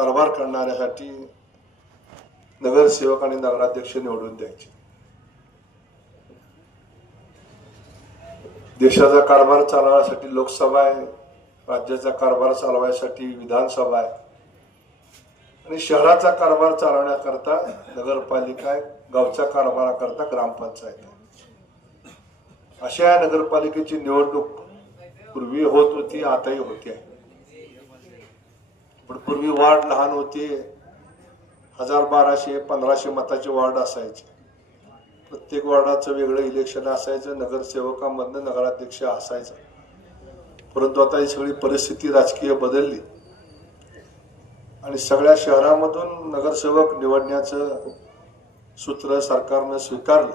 कारभार करणाऱ्यासाठी नगरसेवक आणि नगराध्यक्ष निवडून द्यायचे. देशाचा कारभार चालवण्यासाठी लोकसभा आहे राज्याचा कारभार चालवायसाठी विधानसभा आहे. आणि शहराचा कारभार चालवण्याकरता नगरपालिका आहे गावच्या कारभाराकरता ग्रामपंचायत आहे. अशा या नगरपालिकेची निवडणूक पूर्वी होत होती आताही होती आहे. पण पूर्वी वार्ड लहान होते. हजार बाराशे पंधराशे मताचे वार्ड असायचे. प्रत्येक वार्डाचं वेगळं इलेक्शन असायचं नगरसेवकामधनं नगराध्यक्ष असायचा. परंतु आता ही सगळी परिस्थिती राजकीय बदलली. आणि सगळ्या शहरामधून नगरसेवक निवडण्याचं सूत्र सरकारनं स्वीकारलं.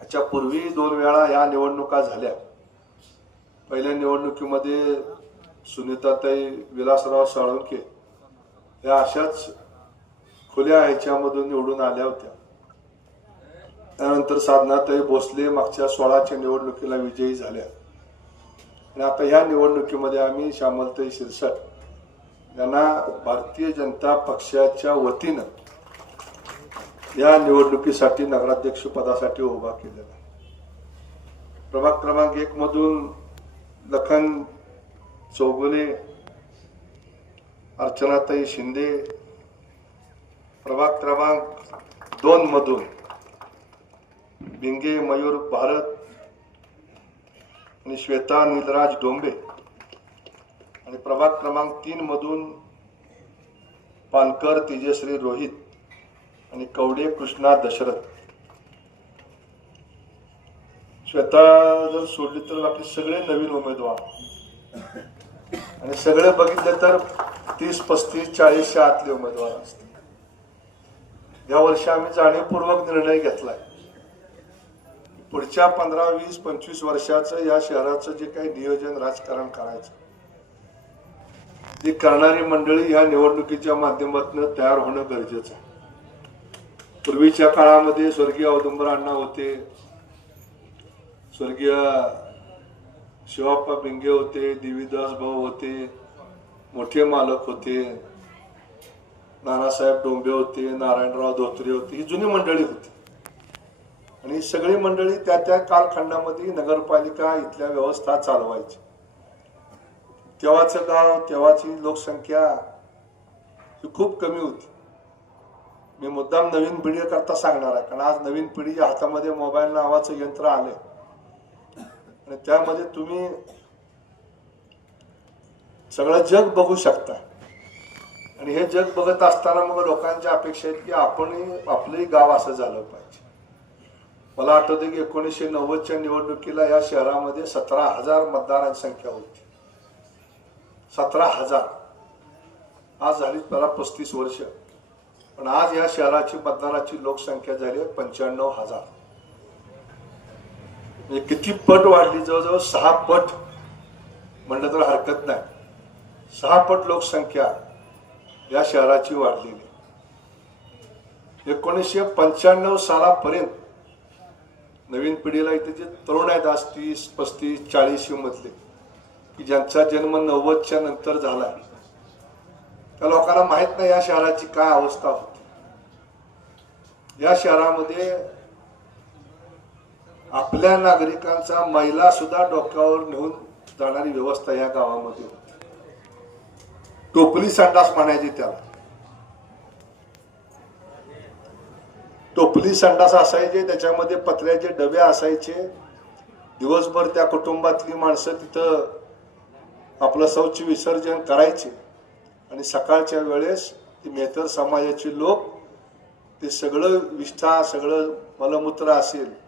ह्याच्या पूर्वी दोन वेळा या निवडणुका झाल्या. पहिल्या निवडणुकीमध्ये सुनीताताई विलासराव साळुंके या अशाच खुल्या ह्याच्यामधून निवडून आल्या होत्या. त्यानंतर साधनाताई भोसले मागच्या सोळाच्या निवडणुकीला विजयी झाल्या. आणि आता ह्या निवडणुकीमध्ये आम्ही श्यामलताई शिरसाट यांना भारतीय जनता पक्षाच्या वतीनं या निवडणुकीसाठी नगराध्यक्ष पदासाठी उभा केलेला प्रभाग क्रमांक एक मधून लखन चौगुले अर्चनाताई शिंदे प्रभाग क्रमांक दोन मधून बिंगे मयूर भारत आणि श्वेता निलराज डोंबे. आणि प्रभाग क्रमांक तीन मधून पानकर तेजश्री रोहित आणि कवडे कृष्णा दशरथ. श्वेता जर सोडली तर बाकी सगळे नवीन उमेदवार. आणि सगळं बघितलं तर तीस पस्तीस चाळीसच्या आतले उमेदवार असतील. या वर्षी आम्ही जाणीवपूर्वक निर्णय घेतलाय. पुढच्या पंधरा वीस पंचवीस वर्षाचं या शहराचं जे काही नियोजन राजकारण करायचं ती करणारी मंडळी या निवडणुकीच्या माध्यमातून तयार होणं गरजेचं आहे. पूर्वीच्या काळामध्ये स्वर्गीय औदुंबर अण्णा होते. स्वर्गीय शिवाप्पा बिंगे होते देवीदास भाऊ होते मोठे मालक होते नानासाहेब डोंबे होते नारायणराव धोत्रे होते ही जुनी मंडळी होती. आणि सगळी मंडळी त्या त्या कालखंडामध्ये नगरपालिका इथल्या व्यवस्था चालवायची. तेव्हाचं गाव तेव्हाची लोकसंख्या ही खूप कमी होती. मी मुद्दाम नवीन पिढी करता सांगणार आहे कारण आज नवीन पिढीच्या हातामध्ये मोबाईल नावाचं यंत्र आलंय. आणि त्यामध्ये तुम्ही सगळं जग बघू शकता. आणि हे जग बघत असताना मग लोकांच्या अपेक्षा आहेत की आपणही आपलंही गाव असं झालं पाहिजे. मला आठवतं की एकोणीसशे नव्वदच्या निवडणुकीला या शहरामध्ये सतरा हजार मतदारांची संख्या होती. सतरा हजार. आज झाली मला पस्तीस वर्ष. पण आज या शहराची मतदाराची लोकसंख्या झाली आहे पंच्याण्णव हजार. म्हणजे किती पट वाढली? जवळजवळ सहा पट म्हणलं तर हरकत नाही. सहा पट लोकसंख्या या शहराची वाढलेली. एकोणीसशे पंच्याण्णव सालापर्यंत नवीन पिढीला इथे जे तरुण आहेत आज तीस पस्तीस चाळीस मधले की ज्यांचा जन्म नव्वदच्या नंतर झाला त्या लोकांना माहीत नाही या शहराची काय अवस्था होती. या शहरामध्ये आपल्या नागरिकांचा महिला सुद्धा डोक्यावर नेऊन जाणारी व्यवस्था या गावामध्ये होती. टोपली संडास म्हणायची त्याला. टोपली संडास असायचे त्याच्यामध्ये पत्र्याचे डबे असायचे. दिवसभर त्या कुटुंबातली माणसं तिथं आपलं शौच विसर्जन करायचे. आणि सकाळच्या वेळेस ती मेहतर समाजाचे लोक ते सगळं विष्ठा सगळं मलमूत्र असेल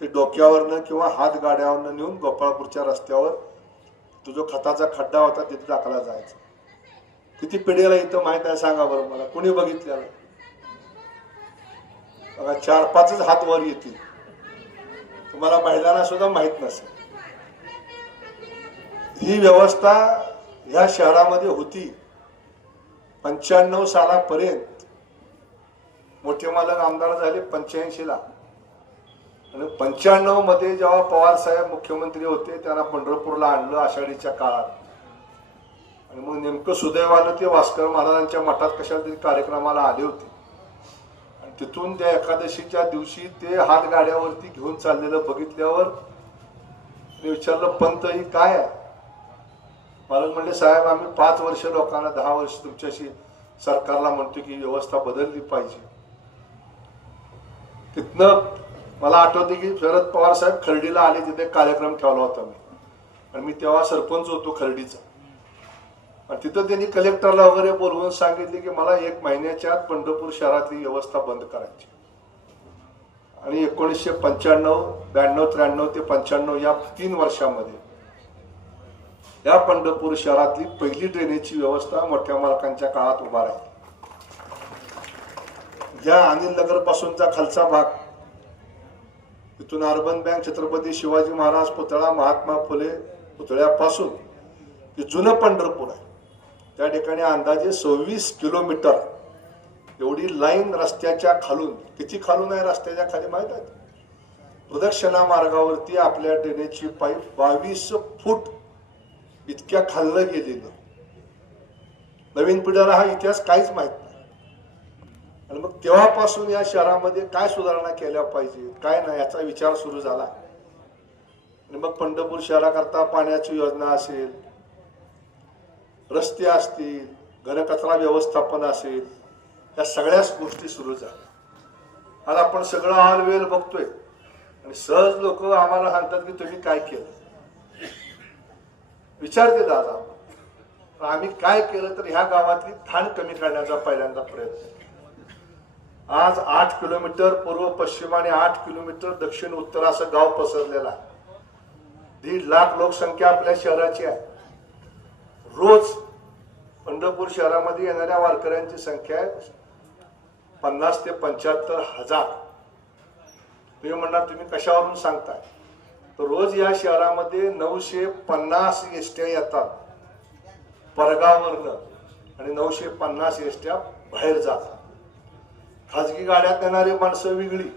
ते डोक्यावरनं किंवा हात गाड्यावरनं नेऊन गोपाळपूरच्या रस्त्यावर तो जो खताचा खड्डा होता तिथे टाकला जायचा. किती पिढीला इथं माहीत आहे सांगा बरं मला? कुणी बघितलेलं? बघा चार पाचच हात वर येतील. तुम्हाला महिलांना सुद्धा माहीत नसेल. ही व्यवस्था ह्या शहरामध्ये होती. पंच्याण्णव सालापर्यंत मोठे मालक आमदार झाले पंच्याऐंशीला. आणि पंच्याण्णवमध्ये जेव्हा पवार साहेब मुख्यमंत्री होते त्यांना पंढरपूरला आणलं आषाढीच्या काळात. आणि मग नेमकं सुदैवानं ते भास्कर महाराजांच्या मठात कशाला तरी कार्यक्रमाला आले होते. आणि तिथून त्या एकादशीच्या दिवशी ते हात गाड्यावरती घेऊन चाललेलं बघितल्यावर विचारलं पंत ही काय आहे? मला म्हणले साहेब आम्ही पाच वर्ष लोकांना दहा वर्ष तुमच्याशी सरकारला म्हणतो की व्यवस्था बदलली पाहिजे. तिथनं मला आठवते की शरद पवार साहेब खर्डीला आले तिथे कार्यक्रम ठेवला होता मी. आणि मी तेव्हा सरपंच होतो खर्डीचा. आणि तिथं त्यांनी कलेक्टरला वगैरे बोलवून सांगितले की मला एक महिन्याच्या आत पंढरपूर शहरातली व्यवस्था बंद करायची. आणि एकोणीसशे पंच्याण्णव ब्याण्णव त्र्याण्णव ते पंच्याण्णव या तीन वर्षामध्ये या पंढरपूर शहरातली पहिली ड्रेनेजची व्यवस्था मोठ्या मालकांच्या काळात उभा राहिली या अनिल नगरपासूनचा खालचा भाग तिथून अर्बन बँक छत्रपती शिवाजी महाराज पुतळा महात्मा फुले पुतळ्यापासून ते जुनं पंढरपूर आहे. त्या ठिकाणी अंदाजे सव्वीस किलोमीटर एवढी लाईन रस्त्याच्या खालून किती खालून आहे रस्त्याच्या खाली माहीत आहे? प्रदक्षिणा मार्गावरती आपल्या ड्रेनेजची पाईप बावीस फूट इतक्या खाल्लं गेलेलं. नवीन पिढ्याला हा इतिहास काहीच माहीत नाही. आणि मग तेव्हापासून या शहरामध्ये काय सुधारणा केल्या पाहिजे काय नाही याचा विचार सुरू झाला. आणि मग पंढरपूर शहराकरता पाण्याची योजना असेल रस्ते असतील घनकचरा व्यवस्थापन असेल या सगळ्याच गोष्टी सुरू झाल्या. आज आपण सगळं हाल वेळ बघतोय. आणि सहज लोक आम्हाला सांगतात की तुम्ही काय केलं? विचारते दादा. आम्ही काय केलं तर ह्या गावातली थाण कमी करण्याचा पहिल्यांदा प्रयत्न. आज आठ किलोमीटर पूर्व पश्चिम आणि आठ किलोमीटर दक्षिण उत्तर असं गाव पसरलेलं आहे. दीड लाख लोकसंख्या आपल्या शहराची आहे. रोज पंढरपूर शहरामध्ये येणाऱ्या वारकऱ्यांची संख्या आहे पन्नास ते पंच्याहत्तर हजार. तुम्ही म्हणणार तुम्ही कशावरून सांगताय? तर रोज या शहरामध्ये नऊशे पन्नास एसट्या येतात परगावरनं आणि नऊशे पन्नास एसट्या बाहेर जातात. खाजगी गाड्यात येणारी माणसं वेगळी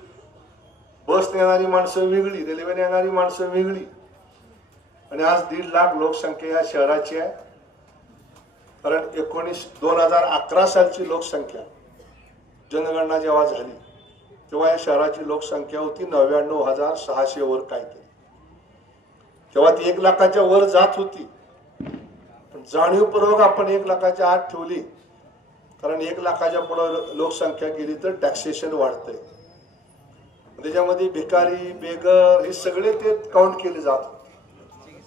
बस येणारी माणसं वेगळी रेल्वेने येणारी माणसं वेगळी. आणि आज दीड लाख लोकसंख्या या शहराची आहे. कारण एकोणीस दोन हजार अकरा सालची लोकसंख्या जनगणना जेव्हा झाली तेव्हा या शहराची लोकसंख्या होती नव्याण्णव हजार सहाशे वर काहीतरी तेव्हा ती एक लाखाच्या वर जात होती. पण जाणीवपूर्वक आपण एक लाखाच्या आत ठेवली कारण एक लाखाच्या पुढं लोकसंख्या गेली तर टॅक्सेशन वाढतंय. त्याच्यामध्ये भिकारी बेगर हे सगळे ते काउंट केले जात होते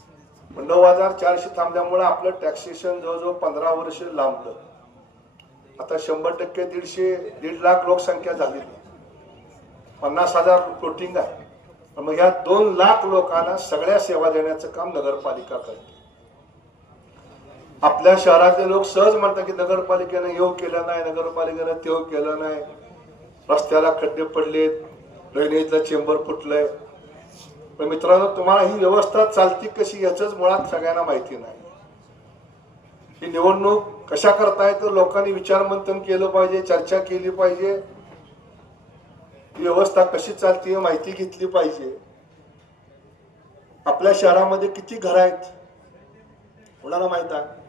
पण नऊ हजार चारशे थांबल्यामुळे आपलं टॅक्सेशन जवळजवळ पंधरा वर्ष लांबलं. आता शंभर टक्के दीडशे दीड लाख लोकसंख्या झाली. पन्नास हजार फ्लोटिंग आहे. मग ह्या दोन लाख लोकांना सगळ्या सेवा देण्याचं काम नगरपालिका करते. आपल्या शहरातले लोक सहज म्हणतात की नगरपालिकेनं येऊ केलं नाही नगरपालिकेनं तेव केलं नाही. रस्त्याला खड्डे पडलेत ड्रेनेजचं चेंबर फुटलंय. पण मित्रांनो तुम्हाला ही व्यवस्था चालती कशी याच मुळात सगळ्यांना माहिती नाही. ही निवडणूक कशा करताय तर लोकांनी विचारमंथन केलं पाहिजे चर्चा केली पाहिजे. ही व्यवस्था कशी चालते माहिती घेतली पाहिजे. आपल्या शहरामध्ये किती घर आहेत? कोणाला माहीत आहे?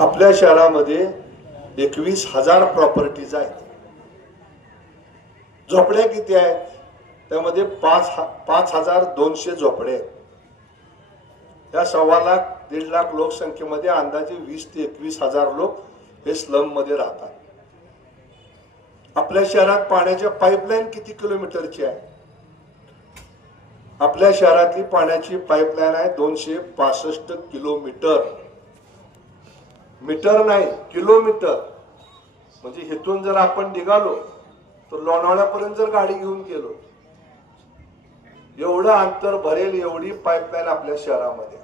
आपल्या शहरामध्ये एकवीस हजार प्रॉपर्टीज आहेत. झोपड्या किती आहेत? त्यामध्ये पाच ह- पाच हजार दोनशे झोपडे आहेत. या सव्वा लाख दीड लाख लोकसंख्येमध्ये अंदाजे वीस ते एकवीस हजार लोक हे स्लममध्ये राहतात. आपल्या शहरात पाण्याच्या पाईपलाईन किती किलोमीटरची आहे? आपल्या शहरातली पाण्याची पाईपलाईन आहे दोनशे पासष्ट किलोमीटर मीटर नाही किलोमीटर. म्हणजे इथून जर आपण निघालो तर लोणावळ्यापर्यंत जर गाडी घेऊन गेलो एवढं अंतर भरेल एवढी पाईपलाईन आपल्या शहरामध्ये.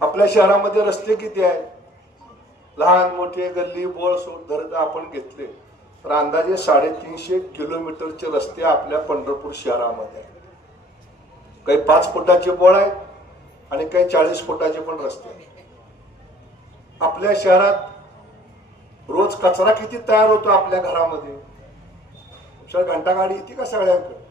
आपल्या शहरामध्ये रस्ते किती आहेत? लहान मोठे गल्ली बोळ सोड धर आपण घेतले तर अंदाजे साडेतीनशे किलोमीटरचे रस्ते आपल्या पंढरपूर शहरामध्ये आहेत. काही पाच फुटाचे बोळ आहेत आणि काही चाळीस फुटाचे पण रस्ते आहेत. आपल्या शहरात रोज कचरा किती तयार होतो आपल्या घरामध्ये? घंटा गाडी येते का सगळ्यांकडे?